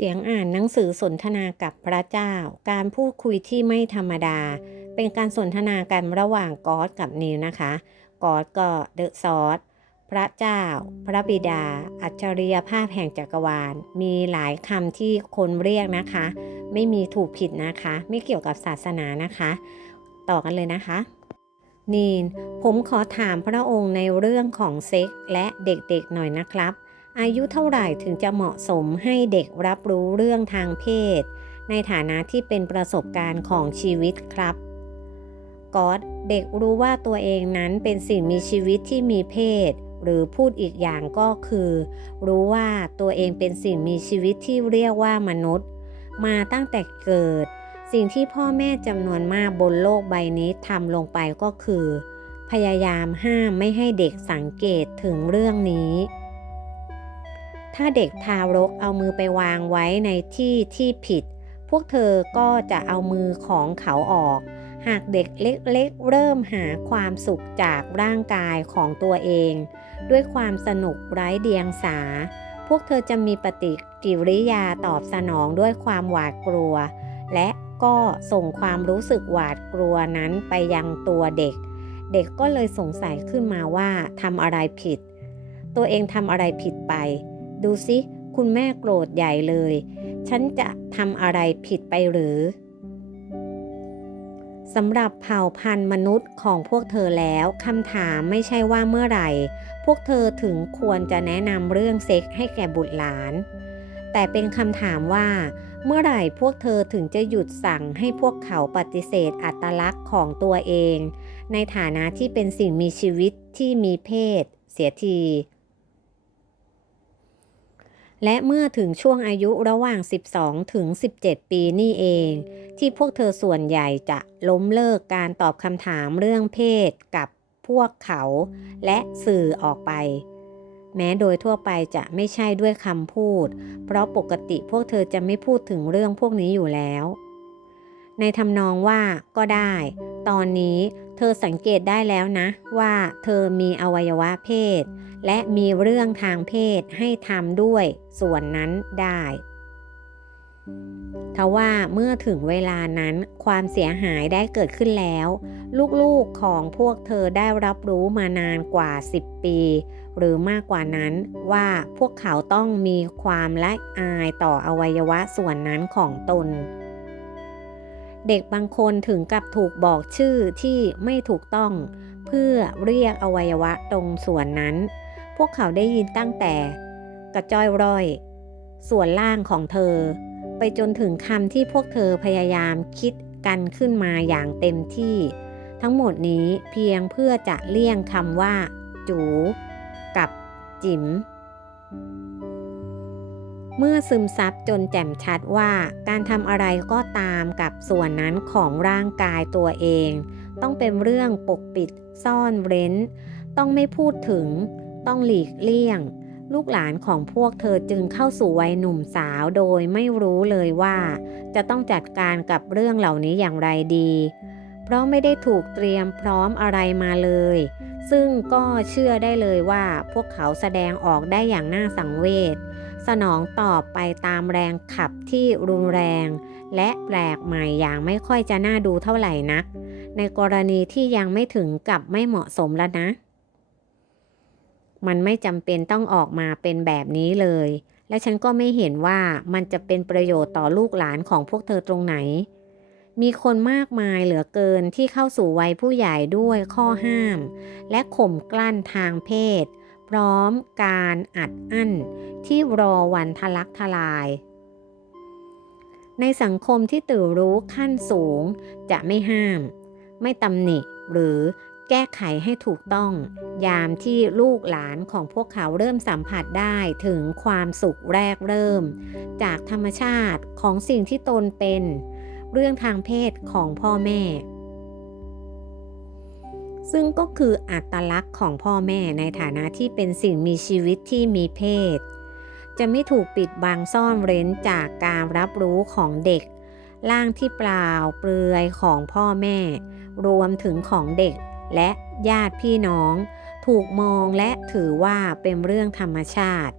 เสียงอ่านหนังสือสนทนากับพระเจ้า การพูดคุยที่ไม่ธรรมดา เป็นการสนทนากันระหว่างกอดกับนิวนะคะ กอดก็เดอะซอสพระเจ้า พระบิดา อัจฉริยภาพแห่งจักรวาล มีหลายคำที่คนเรียกนะคะ ไม่มีถูกผิดนะคะ ไม่เกี่ยวกับศาสนานะคะ ต่อกันเลยนะคะ นีน ผมขอถามพระองค์ในเรื่องของเซ็กและเด็กๆหน่อยนะครับ อายุเท่าไหร่ถึงจะเหมาะสมให้เด็กรับรู้เรื่องทางเพศ ในฐานะที่เป็นประสบการณ์ของชีวิตครับกอดเด็กรู้ว่าตัวเองนั้นเป็นสิ่งมีชีวิตที่มีเพศ หรือพูดอีกอย่างก็คือ รู้ว่าตัวเองเป็นสิ่งมีชีวิตที่เรียกว่ามนุษย์ มาตั้งแต่เกิด สิ่งที่พ่อแม่จำนวนมากบนโลกใบนี้ทำลงไปก็คือ พยายามห้ามไม่ให้เด็กสังเกตถึงเรื่องนี้ ถ้าเด็กทารกเอามือไปวางไว้ในที่ที่ผิด พวกเธอก็จะเอามือของเขาออก หากเด็กเล็กๆ เริ่มหาความสุขจากร่างกายของตัวเอง ด้วยความสนุกไร้เดียงสา พวกเธอจะมีปฏิกิริยาตอบสนองด้วยความหวาดกลัว และก็ส่งความรู้สึกหวาดกลัวนั้นไปยังตัวเด็ก เด็กก็เลยสงสัยขึ้นมาว่าทำอะไรผิด ตัวเองทำอะไรผิดไป ดูสิคุณแม่โกรธใหญ่เลย ฉันจะทำอะไรผิดไปหรือสำหรับเผ่าพันธุ์มนุษย์ของพวกเธอแล้วคำถามไม่ใช่ว่าเมื่อไหร่ พวกเธอถึงควรจะแนะนำเรื่องเซ็กส์ให้แก่บุตรหลาน แต่เป็นคำถามว่า เมื่อไหร่พวกเธอถึงจะหยุดสั่งให้พวกเขาปฏิเสธอัตลักษณ์ของตัวเอง ในฐานะที่เป็นสิ่งมีชีวิตที่มีเพศ เสียที และเมื่อถึงช่วงอายุระหว่าง 12 ถึง 17 ปีนี่เอง ที่พวกเธอส่วนใหญ่จะล้มเลิกการตอบคำถามเรื่องเพศกับพวกเขาและสื่อออกไป แม้โดยทั่วไปจะไม่ใช่ด้วยคำพูด เพราะปกติพวกเธอจะไม่พูดถึงเรื่องพวกนี้อยู่แล้ว ในทำนองว่าก็ได้ ตอนนี้เธอสังเกตได้แล้วนะ ว่าเธอมีอวัยวะเพศ และมีเรื่องทางเพศให้ทำด้วยส่วนนั้นได้ทว่าเมื่อถึงเวลานั้นความเสียหายได้เกิดขึ้นแล้ว ลูกๆของพวกเธอได้รับรู้มานานกว่า 10 ปี หรือมากกว่านั้นว่าพวกเขาต้องมีความละอายต่ออวัยวะส่วนนั้นของตน เด็กบางคนถึงกับถูกบอกชื่อที่ไม่ถูกต้อง เพื่อเรียกอวัยวะตรงส่วนนั้น พวกเขาได้ยินตั้งแต่กระจ้อยร่อย ส่วนล่างของเธอ ไปจนถึงคำที่พวกเธอพยายามคิดกันขึ้นมาอย่างเต็มที่ ทั้งหมดนี้เพียงเพื่อจะเลี่ยงคำว่า จูกับจิ๋มเมื่อซึมซับจนแจ่มชัดว่าการทำอะไรก็ตามกับส่วนนั้นของร่างกายตัวเอง ต้องเป็นเรื่องปกปิดซ่อนเร้น ต้องไม่พูดถึง ต้องหลีกเลี่ยง ลูกหลานของพวกเธอจึงเข้าสู่วัยหนุ่มสาวโดยไม่รู้เลยว่า จะต้องจัดการกับเรื่องเหล่านี้อย่างไรดี เพราะไม่ได้ถูกเตรียมพร้อมอะไรมาเลย ซึ่งก็เชื่อได้เลยว่าพวกเขาแสดงออกได้อย่างน่าสังเวชสนองตอบไปตามแรงขับที่รุนแรง และแปลกใหม่อย่างไม่ค่อยจะน่าดูเท่าไหร่นัก ในกรณีที่ยังไม่ถึงกับไม่เหมาะสมแล้วนะ มันไม่จำเป็นต้องออกมาเป็นแบบนี้เลย และฉันก็ไม่เห็นว่ามันจะเป็นประโยชน์ต่อลูกหลานของพวกเธอตรงไหน มีคนมากมายเหลือเกินที่เข้าสู่วัยผู้ใหญ่ด้วยข้อห้าม และข่มกลั้นทางเพศ พร้อมการอัดอั้นที่รอวันทะลักทลายในสังคมที่ตื่นรู้ขั้นสูงจะไม่ห้าม ไม่ตำหนิหรือ แก้ไขให้ถูกต้อง ยามที่ลูกหลานของพวกเขาเริ่มสัมผัสได้ถึงความสุขแรกเริ่ม จากธรรมชาติของสิ่งที่ตนเป็น เรื่องทางเพศของพ่อแม่ ซึ่งก็คืออัตลักษณ์ของพ่อแม่ในฐานะที่เป็นสิ่งมีชีวิตที่มีเพศ จะไม่ถูกปิดบังซ่อนเร้นจากการรับรู้ของเด็กร่างที่เปล่าเปลือยของพ่อแม่ รวมถึงของเด็ก และญาติพี่น้อง ถูกมองและถือว่าเป็นเรื่องธรรมชาติ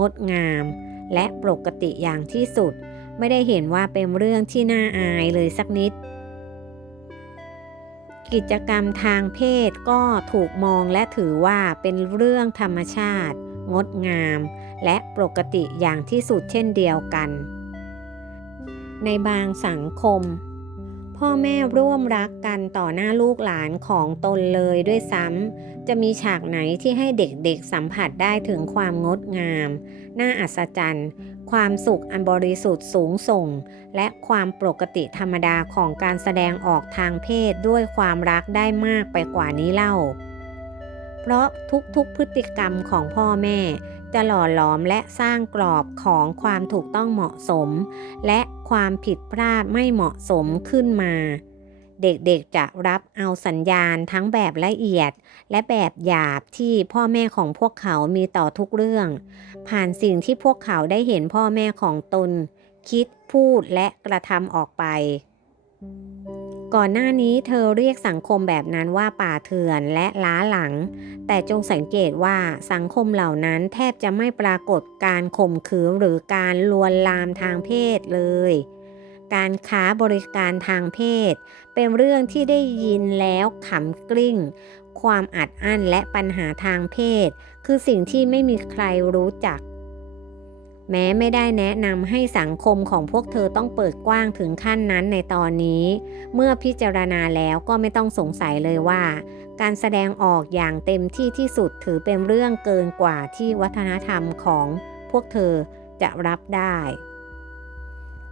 งดงาม และปกติอย่างที่สุด ไม่ได้เห็นว่าเป็นเรื่องที่น่าอายเลยสักนิด กิจกรรมทางเพศก็ถูกมองและถือว่าเป็นเรื่องธรรมชาติ งดงาม และปกติอย่างที่สุดเช่นเดียวกัน ในบางสังคม พ่อแม่ร่วมรักกันต่อหน้าลูกหลานของตนเลยด้วยซ้ำ จะมีฉากไหนที่ให้เด็กๆสัมผัสได้ถึงความงดงาม น่าอัศจรรย์ ความสุขอันบริสุทธิ์สูงส่ง และความปกติธรรมดาของการแสดงออกทางเพศด้วยความรักได้มากไปกว่านี้เล่า เพราะทุกๆพฤติกรรมของพ่อแม่ จะหล่อหลอมและสร้างกรอบของความถูกต้องเหมาะสม และความผิดพลาดไม่เหมาะสมขึ้นมา เด็กๆจะรับเอาสัญญาณทั้งแบบละเอียด และแบบหยาบที่พ่อแม่ของพวกเขามีต่อทุกเรื่อง ผ่านสิ่งที่พวกเขาได้เห็นพ่อแม่ของตน คิดพูดและกระทำออกไป ก่อนหน้านี้เธอเรียกสังคมแบบนั้นว่าป่าเถื่อนและล้าหลัง แต่จงสังเกตว่าสังคมเหล่านั้นแทบจะไม่ปรากฏการข่มขืนหรือการลวนลามทางเพศเลย การค้าบริการทางเพศ เป็นเรื่องที่ได้ยินแล้วขำกลิ้ง ความอัดอั้นและปัญหาทางเพศ คือสิ่งที่ไม่มีใครรู้จัก แม้ไม่ได้แนะนำให้สังคมของพวกเธอต้องเปิดกว้างถึงขั้นนั้นในตอนนี้ เมื่อพิจารณาแล้วก็ไม่ต้องสงสัยเลยว่า การแสดงออกอย่างเต็มที่ที่สุดถือเป็นเรื่องเกินกว่าที่วัฒนธรรมของพวกเธอจะรับได้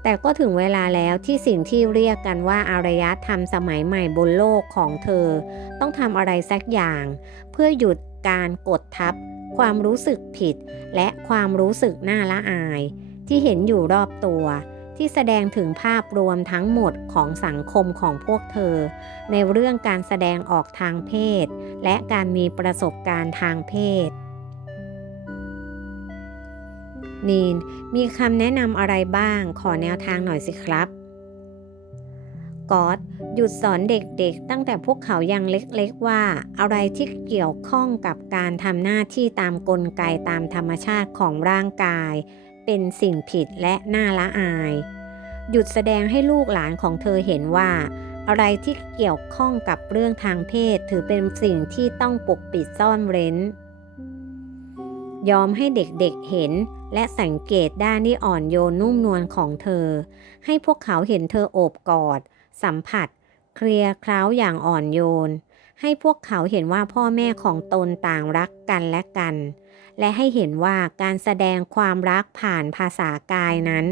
แต่ก็ถึงเวลาแล้วที่สิ่งที่เรียกกันว่าอารยธรรมสมัยใหม่บนโลกของเธอ ต้องทำอะไรสักอย่าง เพื่อหยุดการกดทับ ความรู้สึกผิด และความรู้สึกน่าละอาย ที่เห็นอยู่รอบตัว ที่แสดงถึงภาพรวมทั้งหมดของสังคมของพวกเธอ ในเรื่องการแสดงออกทางเพศ และการมีประสบการณ์ทางเพศนีนมีคำแนะนำอะไรบ้างขอแนวทางหน่อยสิครับ กอดหยุดสอนเด็กๆ ตั้งแต่พวกเขายังเล็กๆว่า อะไรที่เกี่ยวข้องกับการทำหน้าที่ตามกลไกตามธรรมชาติของร่างกาย เป็นสิ่งผิดและน่าละอาย หยุดแสดงให้ลูกหลานของเธอเห็นว่า อะไรที่เกี่ยวข้องกับเรื่องทางเพศ ถือเป็นสิ่งที่ต้องปกปิดซ่อนเร้น ยอมให้เด็กๆเห็นและสังเกตด้านที่อ่อนโยนนุ่มนวลของเธอ ให้พวกเขาเห็นเธอโอบกอด สัมผัส เคลียร์เคล้าอย่างอ่อนโยน ให้พวกเขาเห็นว่าพ่อแม่ของตนต่างรักกันและกัน และให้เห็นว่าการแสดงความรักผ่านภาษากายนั้น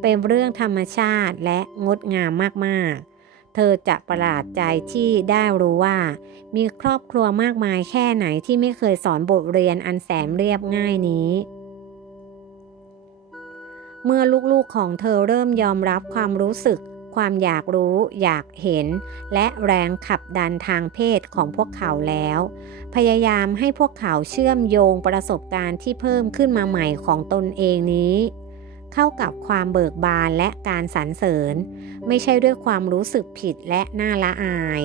เป็นเรื่องธรรมชาติและงดงามมากๆเธอจะประหลาดใจที่ได้รู้ว่า มีครอบครัวมากมายแค่ไหนที่ไม่เคยสอนบทเรียนอันแสนเรียบง่ายนี้ เมื่อลูกๆของเธอเริ่มยอมรับความรู้สึก ความอยากรู้อยากเห็น และแรงขับดันทางเพศของพวกเขาแล้ว พยายามให้พวกเขาเชื่อมโยงประสบการณ์ที่เพิ่มขึ้นมาใหม่ของตนเองนี้ เข้ากับความเบิกบานและการสรรเสริญ ไม่ใช่ด้วยความรู้สึกผิดและน่าละอาย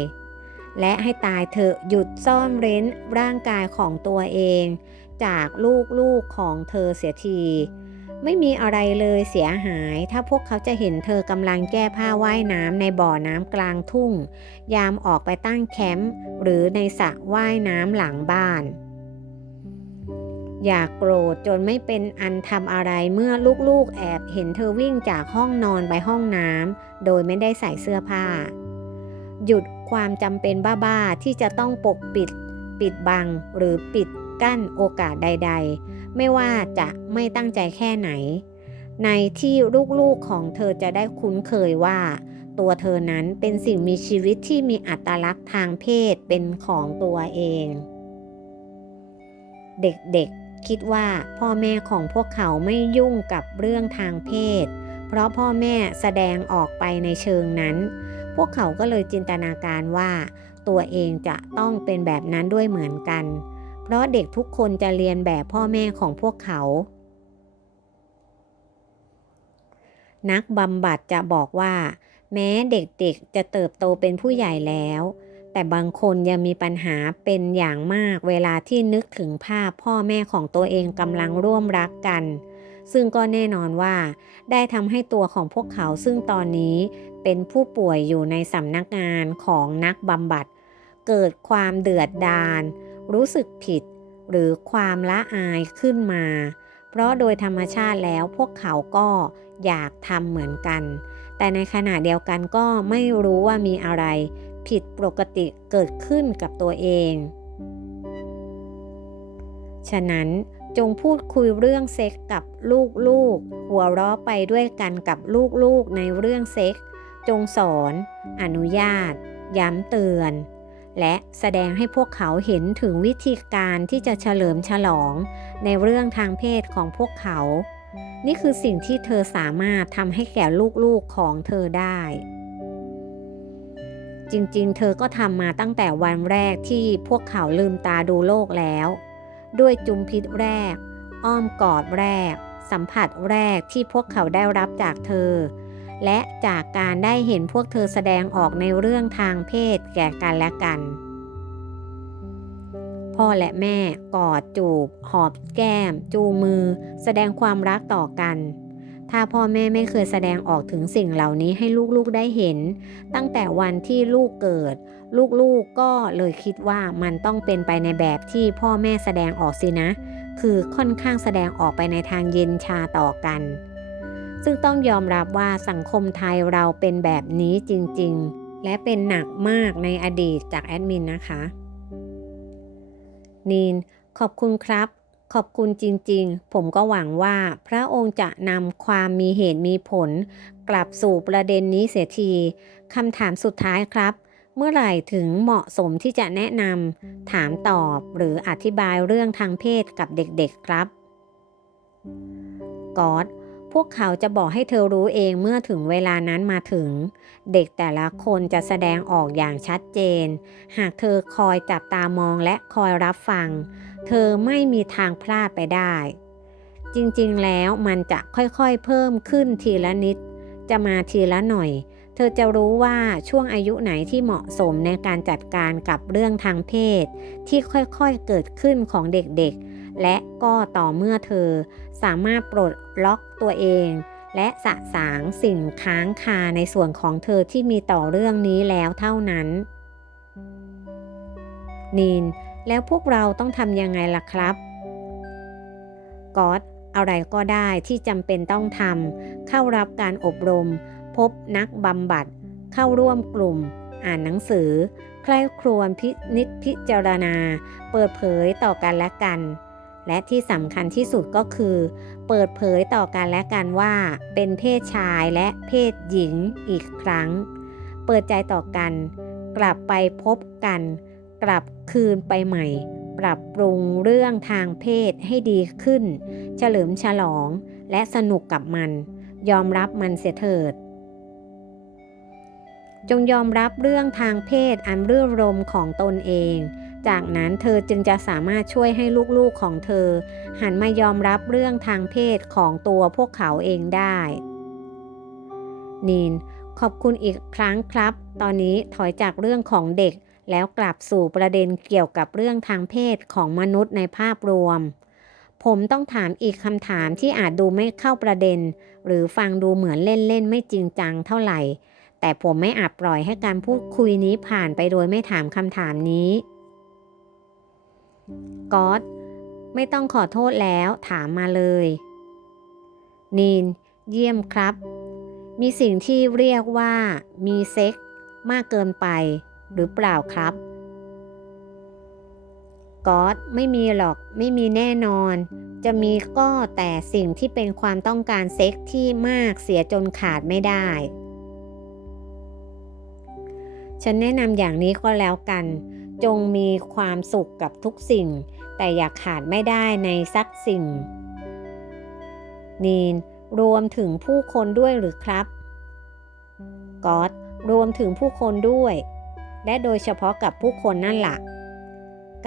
และให้ตายเถอะหยุดซ่อนเร้นร่างกายของตัวเอง จากลูกๆของเธอเสียที ไม่มีอะไรเลยเสียหาย ถ้าพวกเขาจะเห็นเธอกำลังแก้ผ้าว่ายน้ำในบ่อน้ำกลางทุ่ง ยามออกไปตั้งแคมป์หรือในสระว่ายน้ำหลังบ้าน อย่ากโกรธจนไม่เป็นอันทำอะไรเมื่อลูกๆแอบเห็นเธอวิ่งจากห้องนอนไปห้องน้ำโดยไม่ได้ใส่เสื้อผ้า หยุดความจำเป็นบ้าๆที่จะต้องปกปิด ปิดบังหรือปิดกั้นโอกาสใด ๆ ไม่ว่าจะไม่ตั้งใจแค่ไหน ในที่ลูกๆของเธอจะได้คุ้นเคยว่า ตัวเธอนั้นเป็นสิ่งมีชีวิตที่มีอัตลักษณ์ทางเพศเป็นของตัวเอง เด็กๆคิดว่าพ่อแม่ของพวกเขาไม่ยุ่งกับเรื่องทางเพศ เพราะพ่อแม่แสดงออกไปในเชิงนั้น พวกเขาก็เลยจินตนาการว่า ตัวเองจะต้องเป็นแบบนั้นด้วยเหมือนกัน เพราะเด็กทุกคนจะเรียนแบบพ่อแม่ของพวกเขา นักบำบัดจะบอกว่า แม้เด็กๆจะเติบโตเป็นผู้ใหญ่แล้ว แต่บางคนยังมีปัญหาเป็นอย่างมากเวลาที่นึกถึงภาพพ่อแม่ของตัวเองกำลังร่วมรักกันซึ่งก็แน่นอนว่า ได้ทำให้ตัวของพวกเขาซึ่งตอนนี้เป็นผู้ป่วยอยู่ในสำนักงานของนักบำบัด เกิดความเดือดดาล รู้สึกผิด หรือความละอายขึ้นมา เพราะโดยธรรมชาติแล้วพวกเขาก็อยากทำเหมือนกัน แต่ในขณะเดียวกันก็ไม่รู้ว่ามีอะไร ผิดปกติเกิดขึ้นกับตัวเอง ฉะนั้นจงพูดคุยเรื่องเซ็กกับลูกๆ หัวเราะไปด้วยกันกับลูกๆในเรื่องเซ็ก จงสอน อนุญาต ย้ำเตือน และแสดงให้พวกเขาเห็นถึงวิธีการที่จะเฉลิมฉลอง ในเรื่องทางเพศของพวกเขา นี่คือสิ่งที่เธอสามารถทำให้แก่ลูกๆของเธอได้ จริงๆ เธอก็ทำมาตั้งแต่วันแรกที่พวกเขาลืมตาดูโลกแล้ว ด้วยจุมพิษแรก อ้อมกอดแรก สัมผัสแรกที่พวกเขาได้รับจากเธอ และจากการได้เห็นพวกเธอแสดงออกในเรื่องทางเพศแก่กันและกัน พ่อและแม่กอดจูบ หอบแก้ม จูมือ แสดงความรักต่อกัน ถ้าพ่อแม่ไม่เคยแสดงออกถึงสิ่งเหล่านี้ให้ลูกๆได้เห็น ตั้งแต่วันที่ลูกเกิด ลูกๆก็เลยคิดว่ามันต้องเป็นไปในแบบที่พ่อแม่แสดงออกสินะ คือค่อนข้างแสดงออกไปในทางเย็นชาต่อกัน ซึ่งต้องยอมรับว่าสังคมไทยเราเป็นแบบนี้จริงๆ และเป็นหนักมากในอดีตจากแอดมินนะคะ นีน ขอบคุณครับ ขอบคุณจริงๆ ผมก็หวังว่าพระองค์จะนำความมีเหตุมีผล กลับสู่ประเด็นนี้เสียทีคำถามสุดท้ายครับเมื่อไหร่ถึงเหมาะสมที่จะแนะนำถามตอบหรืออธิบายเรื่องทางเพศกับเด็กๆครับ กอด พวกเขาจะบอกให้เธอรู้เองเมื่อถึงเวลานั้นมาถึง เด็กแต่ละคนจะแสดงออกอย่างชัดเจน หากเธอคอยจับตามองและคอยรับฟัง เธอไม่มีทางพลาดไปได้ จริงๆแล้วมันจะค่อยๆเพิ่มขึ้นทีละนิด จะมาทีละหน่อย เธอจะรู้ว่าช่วงอายุไหนที่เหมาะสมในการจัดการกับเรื่องทางเพศ ที่ค่อยๆเกิดขึ้นของเด็กๆและก็ต่อเมื่อเธอ สามารถปลดล็อกตัวเอง และสะสางสิ่งค้างคาในส่วนของเธอที่มีต่อเรื่องนี้แล้วเท่านั้น นีน แล้วพวกเราต้องทำยังไงล่ะครับก๊อตอะไรก็ได้ที่จำเป็นต้องทำเข้ารับการอบรม พบนักบำบัด เข้าร่วมกลุ่ม อ่านหนังสือ ใคร่ครวญพินิจพิจารณา เปิดเผยต่อกันและกัน และที่สำคัญที่สุดก็คือ เปิดเผยต่อกันและกันว่าเป็นเพศชายและเพศหญิงอีกครั้ง เปิดใจต่อกัน กลับไปพบกัน กลับคืนไปใหม่ ปรับปรุงเรื่องทางเพศให้ดีขึ้น เฉลิมฉลองและสนุกกับมัน ยอมรับมันเสียเถิด จงยอมรับเรื่องทางเพศอันรื่นรมของตนเอง จากนั้นเธอจึงจะสามารถช่วยให้ลูกๆของเธอ หันมายอมรับเรื่องทางเพศของตัวพวกเขาเองได้นีนขอบคุณอีกครั้งครับ ตอนนี้ถอยจากเรื่องของเด็ก แล้วกลับสู่ประเด็นเกี่ยวกับเรื่องทางเพศของมนุษย์ในภาพรวม ผมต้องถามอีกคำถามที่อาจดูไม่เข้าประเด็น หรือฟังดูเหมือนเล่นๆ ไม่จริงจังเท่าไหร่ แต่ผมไม่อาจปล่อยให้การพูดคุยนี้ผ่านไปโดยไม่ถามคำถามนี้ ก๊อตไม่ต้องขอโทษแล้วถามมาเลย นีน เยี่ยมครับ มีสิ่งที่เรียกว่ามีเซ็กมากเกินไปหรือเปล่าครับก๊อตไม่มีหรอกไม่มีแน่นอน จะมีก็แต่สิ่งที่เป็นความต้องการเซ็กที่มากเสียจนขาดไม่ได้ ฉันแนะนำอย่างนี้ก็แล้วกัน จงมีความสุขกับทุกสิ่ง แต่อย่าขาดไม่ได้ในสักสิ่ง นีนรวมถึงผู้คนด้วยหรือครับก๊อตรวมถึงผู้คนด้วย และโดยเฉพาะกับผู้คนนั่นแหละ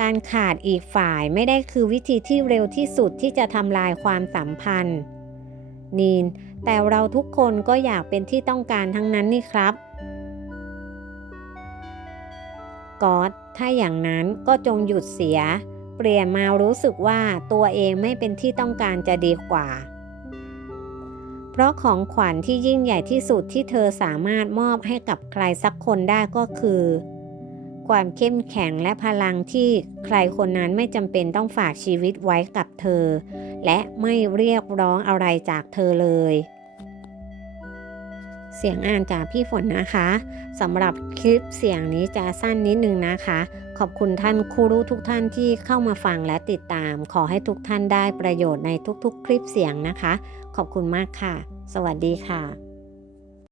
การขาดอีกฝ่ายไม่ได้คือวิธีที่เร็วที่สุดที่จะทำลายความสัมพันธ์ นีน แต่เราทุกคนก็อยากเป็นที่ต้องการทั้งนั้นนี่ครับ ก๊อตถ้าอย่างนั้นก็จงหยุดเสีย เปลี่ยนมารู้สึกว่าตัวเองไม่เป็นที่ต้องการจะดีกว่า เพราะของขวัญที่ยิ่งใหญ่ที่สุดที่เธอสามารถมอบให้กับใครสักคนได้ก็คือ ความเข้มแข็งและพลังที่ใครคนนั้นไม่จำเป็นต้องฝากชีวิตไว้กับเธอ และไม่เรียกร้องอะไรจากเธอเลย เสียงอ่านจากพี่ฝนนะคะสำหรับคลิปเสียงนี้จะสั้นนิดนึงนะคะ ขอบคุณท่านครูรู้ทุกท่านที่เข้ามาฟังและติดตาม ขอให้ทุกท่านได้ประโยชน์ในทุกๆ คลิปเสียงนะคะ ขอบคุณมากค่ะ สวัสดีค่ะ